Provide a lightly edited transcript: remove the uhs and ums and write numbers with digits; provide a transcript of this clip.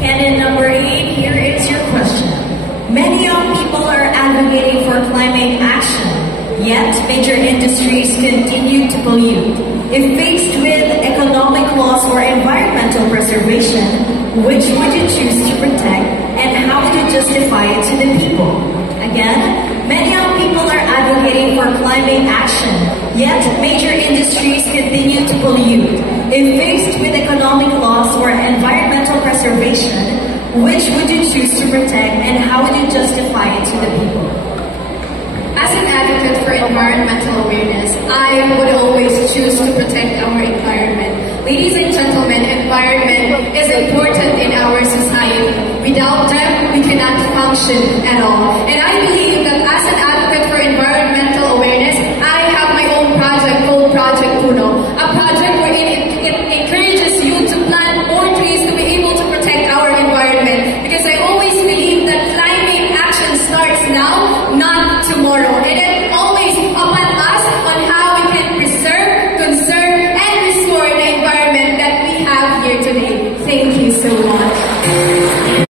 Canon number 8, here is your question. Many young people are advocating for climate action, yet major industries continue to pollute. If faced with economic loss or environmental preservation, which would you choose to protect and how would you justify it to the people? Again, many young people are advocating for climate action, yet major industries continue to pollute. If faced with economic loss or environmental preservation, which would you choose to protect and how would you justify it to the people? As an advocate for environmental awareness, I would always choose to protect our environment. Ladies and gentlemen, environment is important in our society. Without them, we cannot function at all. And I believe